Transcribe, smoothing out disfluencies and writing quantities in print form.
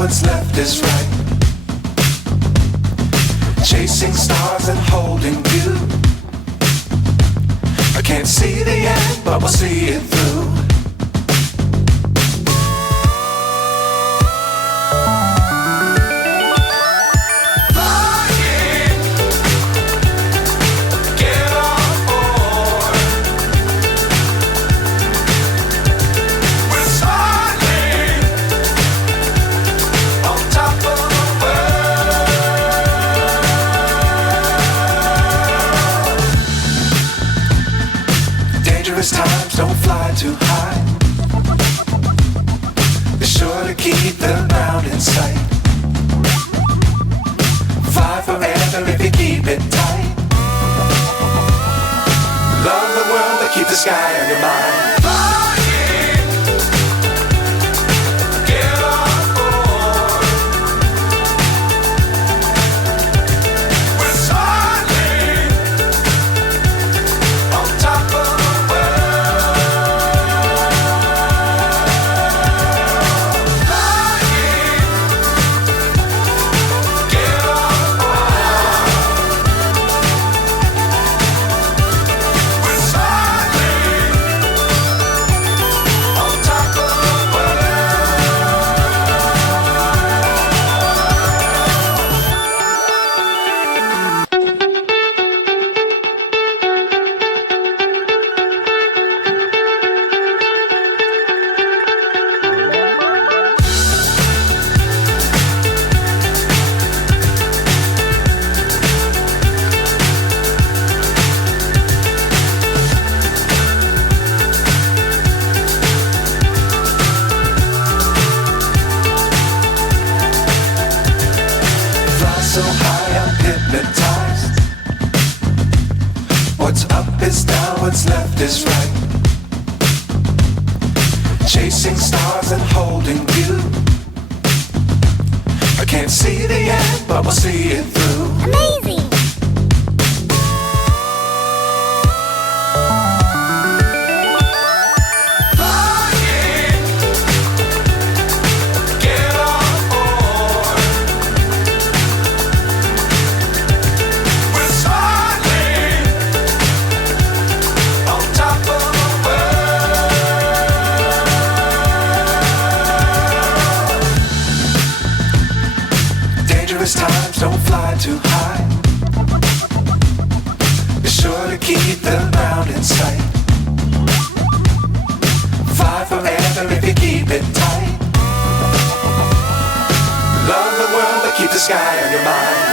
what's left is right. Chasing stars and holding you. I can't see the end, but we'll see it through. Dangerous times don't fly too high. Be sure to keep the ground in sight. Fly forever if you keep it tight. Love the world but keep the sky on your mind. So high I'm hypnotized. What's up is down, what's left is right. Chasing stars and holding you. I can't see the end, but we'll see it through. Amazing! Dangerous times don't fly too high. Be sure to keep the ground in sight. Fly forever if you keep it tight. Love the world but keep the sky on your mind.